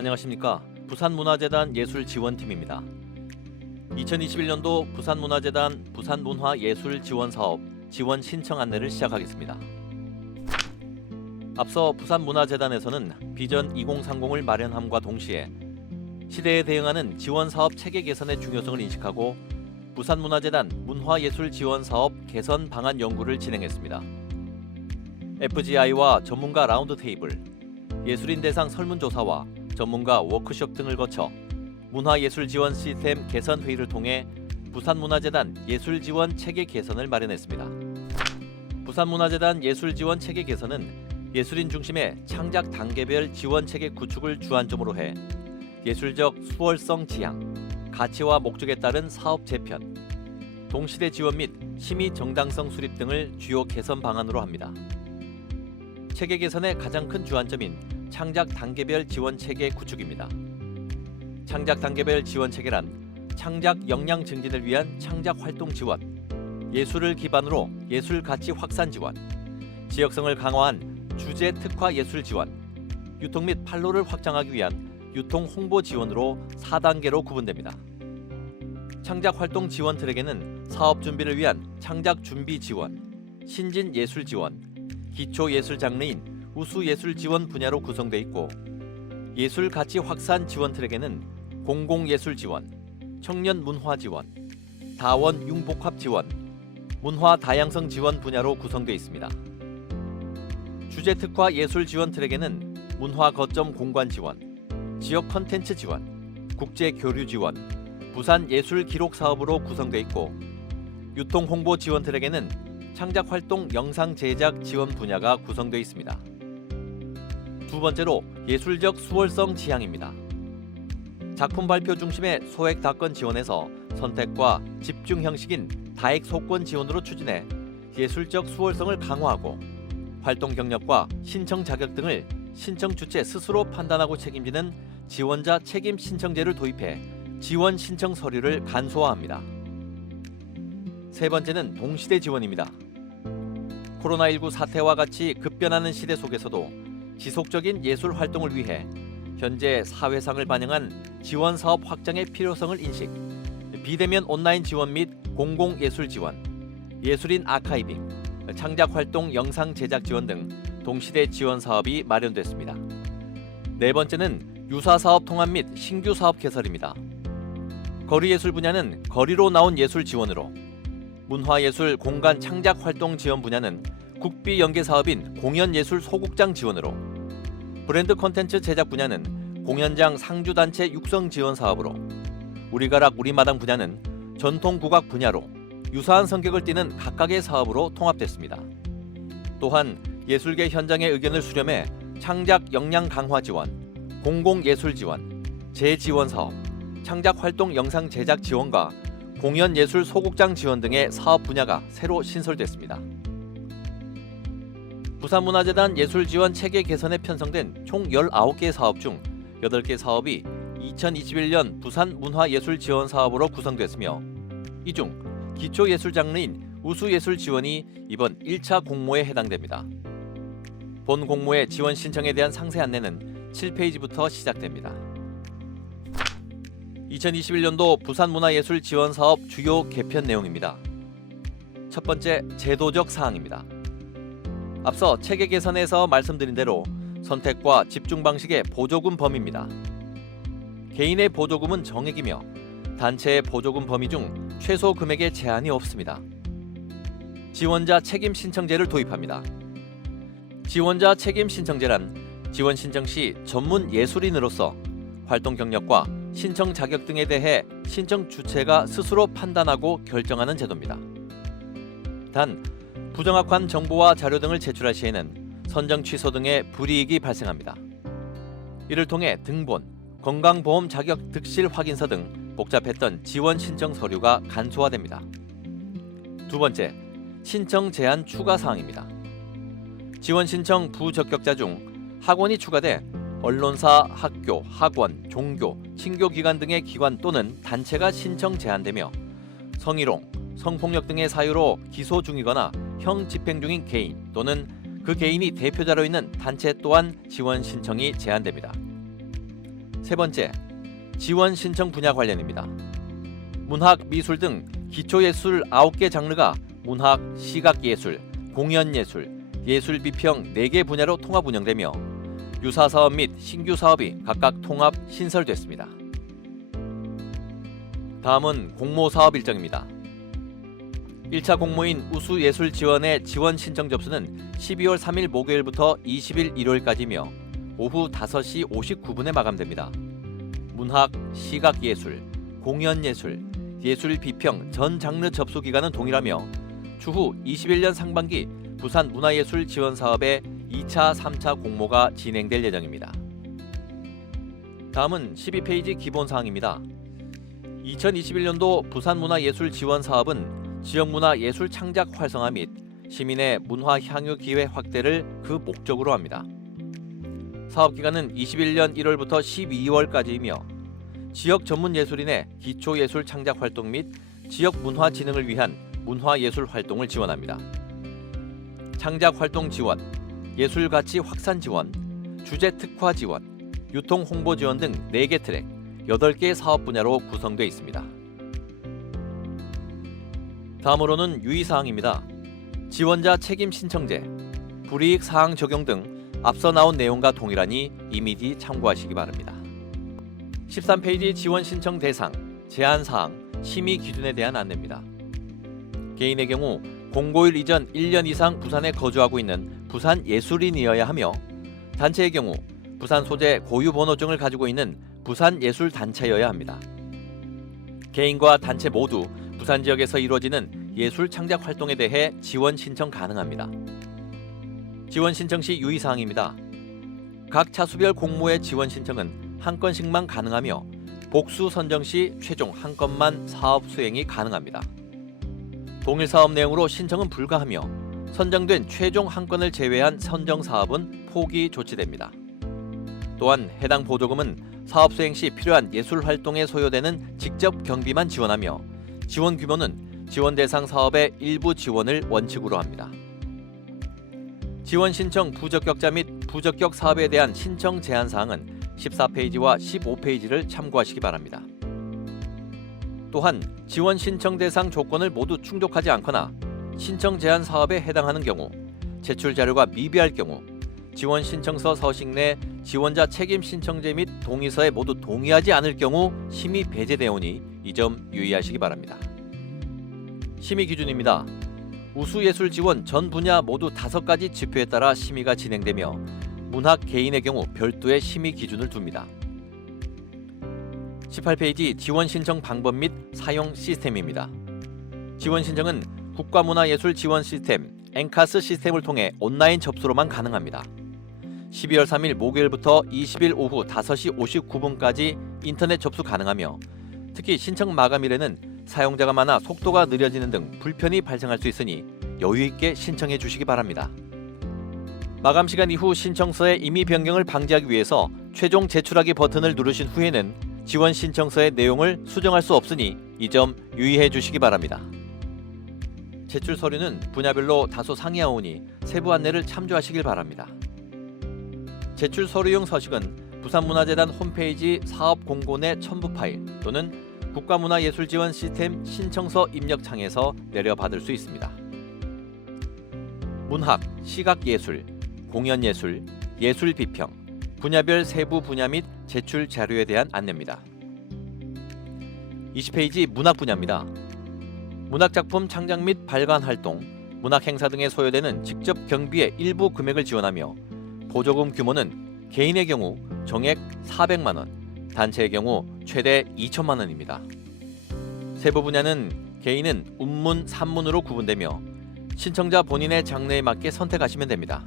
안녕하십니까. 부산문화재단 예술지원팀입니다. 2021년도 부산문화재단 부산문화예술지원사업 지원 신청 안내를 시작하겠습니다. 앞서 부산문화재단에서는 비전 2030을 마련함과 동시에 시대에 대응하는 지원사업 체계 개선의 중요성을 인식하고 부산문화재단 문화예술지원사업 개선 방안 연구를 진행했습니다. FGI와 전문가 라운드 테이블, 예술인 대상 설문조사와 전문가 워크숍 등을 거쳐 문화예술지원 시스템 개선 회의를 통해 부산문화재단 예술지원 체계 개선을 마련했습니다. 부산문화재단 예술지원 체계 개선은 예술인 중심의 창작 단계별 지원 체계 구축을 주안점으로 해 예술적 수월성 지향, 가치와 목적에 따른 사업 재편, 동시대 지원 및 심의 정당성 수립 등을 주요 개선 방안으로 합니다. 체계 개선의 가장 큰 주안점인 창작 단계별 지원 체계 구축입니다. 창작 단계별 지원 체계란 창작 역량 증진을 위한 창작 활동 지원, 예술을 기반으로 예술 가치 확산 지원, 지역성을 강화한 주제 특화 예술 지원, 유통 및 판로를 확장하기 위한 유통 홍보 지원으로 4단계로 구분됩니다. 창작 활동 지원 트랙에는 사업 준비를 위한 창작 준비 지원, 신진 예술 지원, 기초 예술 장르인 우수 예술 지원 분야로 구성되어 있고, 예술 가치 확산 지원 트랙에는 공공 예술 지원, 청년 문화 지원, 다원 융복합 지원, 문화 다양성 지원 분야로 구성되어 있습니다. 주제 특화 예술 지원 트랙에는 문화 거점 공간 지원, 지역 컨텐츠 지원, 국제 교류 지원, 부산 예술 기록 사업으로 구성되어 있고, 유통 홍보 지원 트랙에는 창작 활동 영상 제작 지원 분야가 구성되어 있습니다. 두 번째로 예술적 수월성 지향입니다. 작품 발표 중심의 소액 다건 지원에서 선택과 집중 형식인 다액 소권 지원으로 추진해 예술적 수월성을 강화하고, 활동 경력과 신청 자격 등을 신청 주체 스스로 판단하고 책임지는 지원자 책임 신청제를 도입해 지원 신청 서류를 간소화합니다. 세 번째는 동시대 지원입니다. 코로나19 사태와 같이 급변하는 시대 속에서도 지속적인 예술 활동을 위해 현재 사회상을 반영한 지원 사업 확장의 필요성을 인식, 비대면 온라인 지원 및 공공예술 지원, 예술인 아카이빙, 창작 활동 영상 제작 지원 등 동시대 지원 사업이 마련됐습니다. 네 번째는 유사 사업 통합 및 신규 사업 개설입니다. 거리예술 분야는 거리로 나온 예술 지원으로, 문화예술 공간 창작 활동 지원 분야는 국비 연계 사업인 공연예술 소극장 지원으로, 브랜드 콘텐츠 제작 분야는 공연장 상주단체 육성 지원 사업으로, 우리가락 우리마당 분야는 전통국악 분야로 유사한 성격을 띠는 각각의 사업으로 통합됐습니다. 또한 예술계 현장의 의견을 수렴해 창작 역량 강화 지원, 공공예술 지원, 재지원 사업, 창작 활동 영상 제작 지원과 공연예술 소극장 지원 등의 사업 분야가 새로 신설됐습니다. 부산문화재단 예술지원 체계 개선에 편성된 총 19개 사업 중 8개 사업이 2021년 부산문화예술지원 사업으로 구성됐으며, 이 중 기초예술 장르인 우수예술 지원이 이번 1차 공모에 해당됩니다. 본 공모의 지원 신청에 대한 상세 안내는 7페이지부터 시작됩니다. 2021년도 부산문화예술지원사업 주요 개편 내용입니다. 첫 번째, 제도적 사항입니다. 앞서 체계 개선에서 말씀드린 대로 선택과 집중 방식의 보조금 범위입니다. 개인의 보조금은 정액이며 단체의 보조금 범위 중 최소 금액에 제한이 없습니다. 지원자 책임 신청제를 도입합니다. 지원자 책임 신청제란 지원 신청 시 전문 예술인으로서 활동 경력과 신청 자격 등에 대해 신청 주체가 스스로 판단하고 결정하는 제도입니다. 단, 부정확한 정보와 자료 등을 제출할 시에는 선정 취소 등의 불이익이 발생합니다. 이를 통해 등본, 건강보험 자격 득실 확인서 등 복잡했던 지원 신청 서류가 간소화됩니다. 두 번째, 신청 제한 추가 사항입니다. 지원 신청 부적격자 중 학원이 추가돼 언론사, 학교, 학원, 종교, 친교기관 등의 기관 또는 단체가 신청 제한되며, 성희롱, 성폭력 등의 사유로 기소 중이거나 형 집행 중인 개인 또는 그 개인이 대표자로 있는 단체 또한 지원 신청이 제한됩니다. 세 번째, 지원 신청 분야 관련입니다. 문학, 미술 등 기초예술 9개 장르가 문학, 시각예술, 공연예술, 예술비평 4개 분야로 통합 운영되며 유사사업 및 신규 사업이 각각 통합 신설됐습니다. 다음은 공모사업 일정입니다. 1차 공모인 우수예술지원의 지원 신청 접수는 12월 3일 목요일부터 20일 일요일까지며 오후 5시 59분에 마감됩니다. 문학, 시각예술, 공연예술, 예술비평 전 장르 접수 기간은 동일하며 추후 21년 상반기 부산 문화예술 지원 사업의 2차, 3차 공모가 진행될 예정입니다. 다음은 12페이지 기본사항입니다. 2021년도 부산문화예술 지원 사업은 지역문화 예술 창작 활성화 및 시민의 문화 향유 기회 확대를 그 목적으로 합니다. 사업 기간은 21년 1월부터 12월까지이며 지역 전문 예술인의 기초 예술 창작 활동 및 지역 문화 진흥을 위한 문화 예술 활동을 지원합니다. 창작 활동 지원, 예술 가치 확산 지원, 주제 특화 지원, 유통 홍보 지원 등 4개 트랙, 8개의 사업 분야로 구성되어 있습니다. 다음으로는 유의사항입니다. 지원자 책임 신청제, 불이익 사항 적용 등 앞서 나온 내용과 동일하니 이미지 참고하시기 바랍니다. 13페이지 지원 신청 대상, 제한 사항, 심의 기준에 대한 안내입니다. 개인의 경우 공고일 이전 1년 이상 부산에 거주하고 있는 부산 예술인이어야 하며 단체의 경우 부산 소재 고유 번호증을 가지고 있는 부산 예술 단체여야 합니다. 개인과 단체 모두 부산 지역에서 이루어지는 예술 창작 활동에 대해 지원 신청 가능합니다. 지원 신청 시 유의사항입니다. 각 차수별 공모의 지원 신청은 한 건씩만 가능하며 복수 선정 시 최종 한 건만 사업 수행이 가능합니다. 동일 사업 내용으로 신청은 불가하며 선정된 최종 한 건을 제외한 선정 사업은 포기 조치됩니다. 또한 해당 보조금은 사업 수행 시 필요한 예술 활동에 소요되는 직접 경비만 지원하며 지원 규모는 지원 대상 사업의 일부 지원을 원칙으로 합니다. 지원 신청 부적격자 및 부적격 사업에 대한 신청 제한 사항은 14페이지와 15페이지를 참고하시기 바랍니다. 또한 지원 신청 대상 조건을 모두 충족하지 않거나 신청 제한 사업에 해당하는 경우, 제출 자료가 미비할 경우, 지원 신청서 서식 내 지원자 책임 신청제 및 동의서에 모두 동의하지 않을 경우 심의 배제되오니 이 점 유의하시기 바랍니다. 심의 기준입니다. 우수예술 지원 전 분야 모두 5가지 지표에 따라 심의가 진행되며 문학 개인의 경우 별도의 심의 기준을 둡니다. 18페이지 지원 신청 방법 및 사용 시스템입니다. 지원 신청은 국가문화예술 지원 시스템 엔카스 시스템을 통해 온라인 접수로만 가능합니다. 12월 3일 목요일부터 20일 오후 5시 59분까지 인터넷 접수 가능하며 특히 신청 마감일에는 사용자가 많아 속도가 느려지는 등 불편이 발생할 수 있으니 여유있게 신청해 주시기 바랍니다. 마감 시간 이후 신청서의 임의 변경을 방지하기 위해서 최종 제출하기 버튼을 누르신 후에는 지원 신청서의 내용을 수정할 수 없으니 이 점 유의해 주시기 바랍니다. 제출 서류는 분야별로 다소 상이하오니 세부 안내를 참조하시길 바랍니다. 제출 서류용 서식은 부산문화재단 홈페이지 사업 공고 내 첨부 파일 또는 국가문화예술지원 시스템 신청서 입력창에서 내려받을 수 있습니다. 문학, 시각예술, 공연예술, 예술비평, 분야별 세부 분야 및 제출 자료에 대한 안내입니다. 20페이지 문학 분야입니다. 문학작품 창작 및 발간 활동, 문학행사 등에 소요되는 직접 경비의 일부 금액을 지원하며 보조금 규모는 개인의 경우 정액 400만 원, 단체의 경우 최대 2천만 원입니다. 세부 분야는 개인은 운문, 산문으로 구분되며 신청자 본인의 장르에 맞게 선택하시면 됩니다.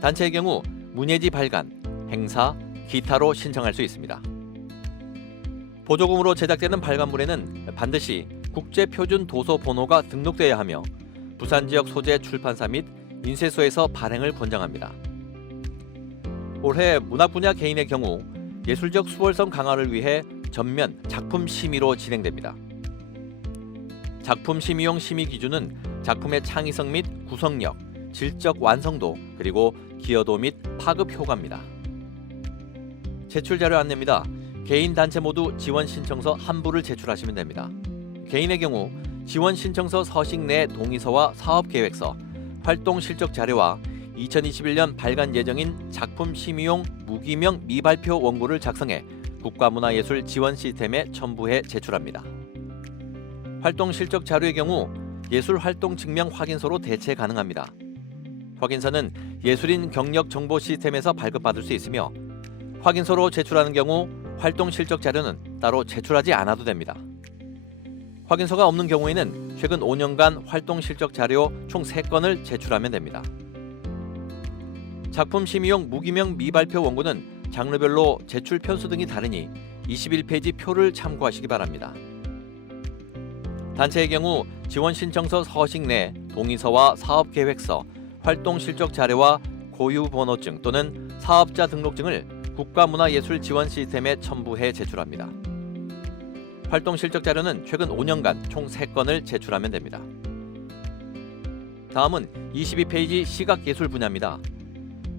단체의 경우 문예지 발간, 행사, 기타로 신청할 수 있습니다. 보조금으로 제작되는 발간물에는 반드시 국제표준 도서 번호가 등록되어야 하며 부산 지역 소재 출판사 및 인쇄소에서 발행을 권장합니다. 올해 문학 분야 개인의 경우 예술적 수월성 강화를 위해 전면 작품 심의로 진행됩니다. 작품 심의용 심의 기준은 작품의 창의성 및 구성력, 질적 완성도, 그리고 기여도 및 파급 효과입니다. 제출 자료 안내입니다. 개인, 단체 모두 지원 신청서 한 부를 제출하시면 됩니다. 개인의 경우 지원 신청서 서식 내 동의서와 사업계획서, 활동 실적 자료와 2021년 발간 예정인 작품 심의용 무기명 미발표 원고를 작성해 국가문화예술 지원 시스템에 첨부해 제출합니다. 활동 실적 자료의 경우 예술 활동 증명 확인서로 대체 가능합니다. 확인서는 예술인 경력 정보 시스템에서 발급받을 수 있으며 확인서로 제출하는 경우 활동 실적 자료는 따로 제출하지 않아도 됩니다. 확인서가 없는 경우에는 최근 5년간 활동 실적 자료 총 3건을 제출하면 됩니다. 작품 심의용 무기명 미발표 원고는 장르별로 제출 편수 등이 다르니 21페이지 표를 참고하시기 바랍니다. 단체의 경우 지원 신청서 서식 내 동의서와 사업계획서, 활동 실적 자료와 고유번호증 또는 사업자 등록증을 국가문화예술 지원 시스템에 첨부해 제출합니다. 활동 실적 자료는 최근 5년간 총 3건을 제출하면 됩니다. 다음은 22페이지 시각예술 분야입니다.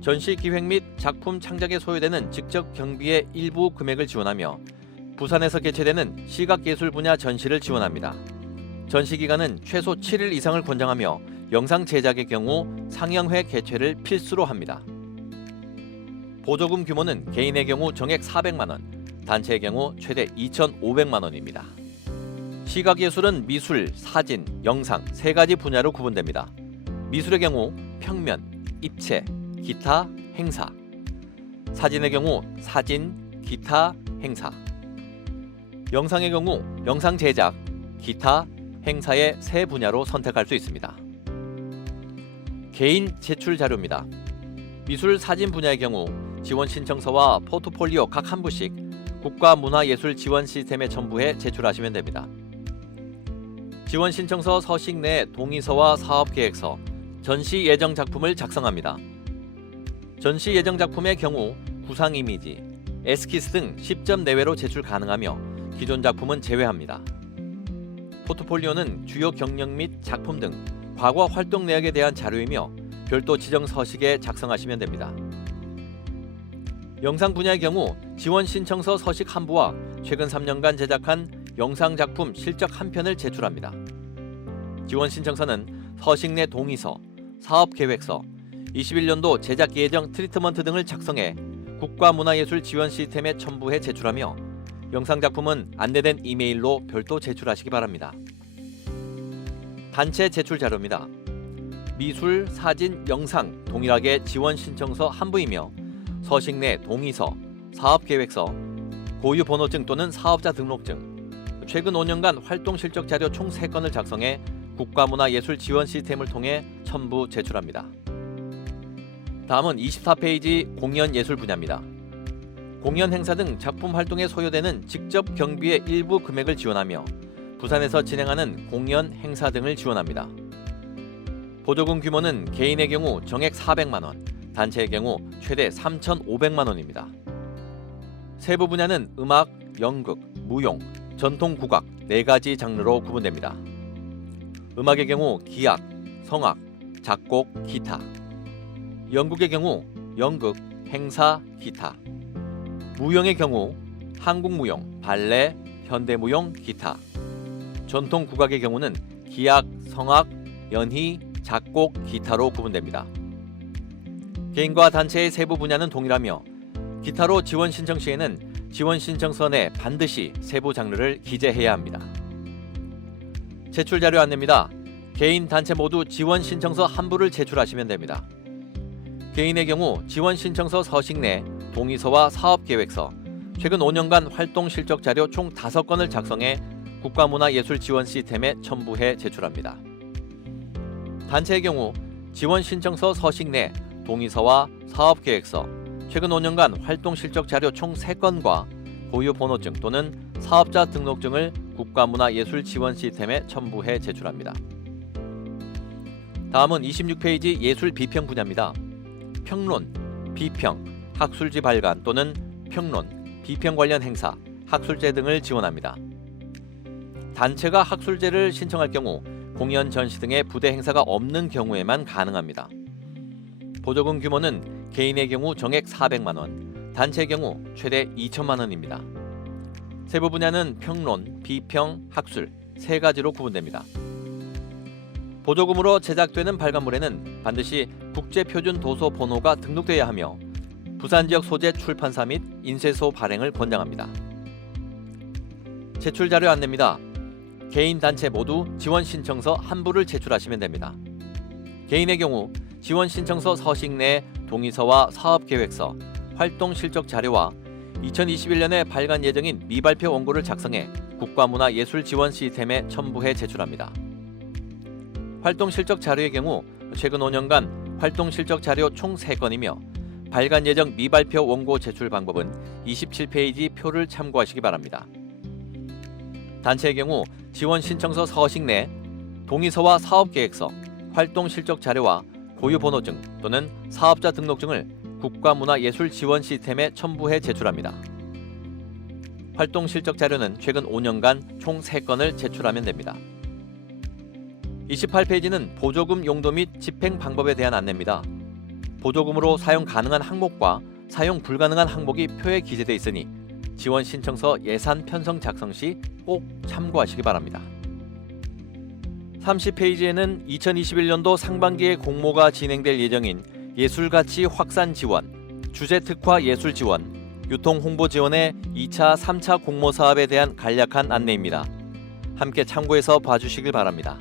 전시 기획 및 작품 창작에 소요되는 직접 경비의 일부 금액을 지원하며 부산에서 개최되는 시각예술 분야 전시를 지원합니다. 전시 기간은 최소 7일 이상을 권장하며 영상 제작의 경우 상영회 개최를 필수로 합니다. 보조금 규모는 개인의 경우 정액 400만 원, 단체의 경우 최대 2,500만 원입니다. 시각예술은 미술, 사진, 영상 3가지 분야로 구분됩니다. 미술의 경우 평면, 입체, 기타, 행사. 사진의 경우 사진, 기타, 행사. 영상의 경우 영상 제작, 기타, 행사의 3분야로 선택할 수 있습니다. 개인 제출 자료입니다. 미술, 사진 분야의 경우 지원 신청서와 포트폴리오 각 한 부씩 국가문화예술 지원 시스템에 첨부해 제출하시면 됩니다. 지원 신청서 서식 내 동의서와 사업계획서, 전시 예정 작품을 작성합니다. 전시 예정 작품의 경우 구상 이미지, 에스키스 등 10점 내외로 제출 가능하며 기존 작품은 제외합니다. 포트폴리오는 주요 경력 및 작품 등 과거 활동 내역에 대한 자료이며 별도 지정 서식에 작성하시면 됩니다. 영상 분야의 경우 지원 신청서 서식 한 부와 최근 3년간 제작한 영상 작품 실적 한 편을 제출합니다. 지원 신청서는 서식 내 동의서, 사업 계획서, 21년도 제작 예정 트리트먼트 등을 작성해 국가문화예술 지원 시스템에 첨부해 제출하며 영상 작품은 안내된 이메일로 별도 제출하시기 바랍니다. 단체 제출 자료입니다. 미술, 사진, 영상 동일하게 지원 신청서 한 부이며 서식 내 동의서, 사업계획서, 고유번호증 또는 사업자 등록증, 최근 5년간 활동 실적 자료 총 3건을 작성해 국가문화예술 지원 시스템을 통해 첨부 제출합니다. 다음은 24페이지 공연예술 분야입니다. 공연 행사 등 작품 활동에 소요되는 직접 경비의 일부 금액을 지원하며 부산에서 진행하는 공연, 행사 등을 지원합니다. 보조금 규모는 개인의 경우 정액 400만 원, 단체의 경우 최대 3,500만 원입니다. 세부 분야는 음악, 연극, 무용, 전통 국악 4가지 장르로 구분됩니다. 음악의 경우 기악, 성악, 작곡, 기타. 연극의 경우 연극, 행사, 기타. 무용의 경우 한국무용, 발레, 현대무용, 기타. 전통 국악의 경우는 기악, 성악, 연희, 작곡, 기타로 구분됩니다. 개인과 단체의 세부 분야는 동일하며 기타로 지원 신청 시에는 지원 신청서 내 반드시 세부 장르를 기재해야 합니다. 제출 자료 안내입니다. 개인, 단체 모두 지원 신청서 한 부를 제출하시면 됩니다. 개인의 경우 지원 신청서 서식 내 동의서와 사업계획서, 최근 5년간 활동 실적 자료 총 5건을 작성해 국가문화예술 지원 시스템에 첨부해 제출합니다. 단체의 경우 지원 신청서 서식 내 동의서와 사업계획서, 최근 5년간 활동 실적 자료 총 3건과 고유번호증 또는 사업자 등록증을 국가문화예술 지원 시스템에 첨부해 제출합니다. 다음은 26페이지 예술 비평 분야입니다. 평론, 비평, 학술지 발간 또는 평론, 비평 관련 행사, 학술제 등을 지원합니다. 단체가 학술제를 신청할 경우 공연, 전시 등의 부대 행사가 없는 경우에만 가능합니다. 보조금 규모는 개인의 경우 정액 400만 원, 단체의 경우 최대 2천만 원입니다. 세부 분야는 평론, 비평, 학술 세 가지로 구분됩니다. 보조금으로 제작되는 발간물에는 반드시 국제표준 도서 번호가 등록되어야 하며 부산 지역 소재 출판사 및 인쇄소 발행을 권장합니다. 제출 자료 안내입니다. 개인, 단체 모두 지원 신청서 한 부를 제출하시면 됩니다. 개인의 경우 지원 신청서 서식 내 동의서와 사업계획서, 활동 실적 자료와 2021년에 발간 예정인 미발표 원고를 작성해 국가문화예술 지원 시스템에 첨부해 제출합니다. 활동 실적 자료의 경우 최근 5년간 활동 실적 자료 총 3건이며 발간 예정 미발표 원고 제출 방법은 27페이지 표를 참고하시기 바랍니다. 단체의 경우 지원 신청서 서식 내 동의서와 사업계획서, 활동 실적 자료와 고유번호증 또는 사업자 등록증을 국가문화예술 지원 시스템에 첨부해 제출합니다. 활동 실적 자료는 최근 5년간 총 3건을 제출하면 됩니다. 28페이지는 보조금 용도 및 집행 방법에 대한 안내입니다. 보조금으로 사용 가능한 항목과 사용 불가능한 항목이 표에 기재되어 있으니 지원 신청서 예산 편성 작성 시 꼭 참고하시기 바랍니다. 30페이지에는 2021년도 상반기에 공모가 진행될 예정인 예술가치 확산 지원, 주제 특화 예술 지원, 유통 홍보 지원의 2차, 3차 공모 사업에 대한 간략한 안내입니다. 함께 참고해서 봐주시길 바랍니다.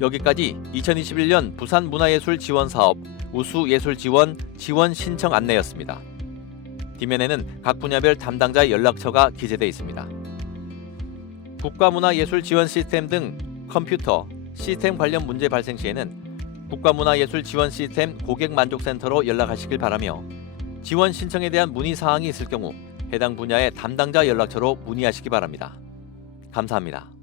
여기까지 2021년 부산 문화예술 지원 사업 우수 예술 지원 신청 안내였습니다. 뒷면에는 각 분야별 담당자 연락처가 기재되어 있습니다. 국가문화예술 지원 시스템 등 컴퓨터, 시스템 관련 문제 발생 시에는 국가문화예술 지원 시스템 고객만족센터로 연락하시길 바라며 지원 신청에 대한 문의 사항이 있을 경우 해당 분야의 담당자 연락처로 문의하시기 바랍니다. 감사합니다.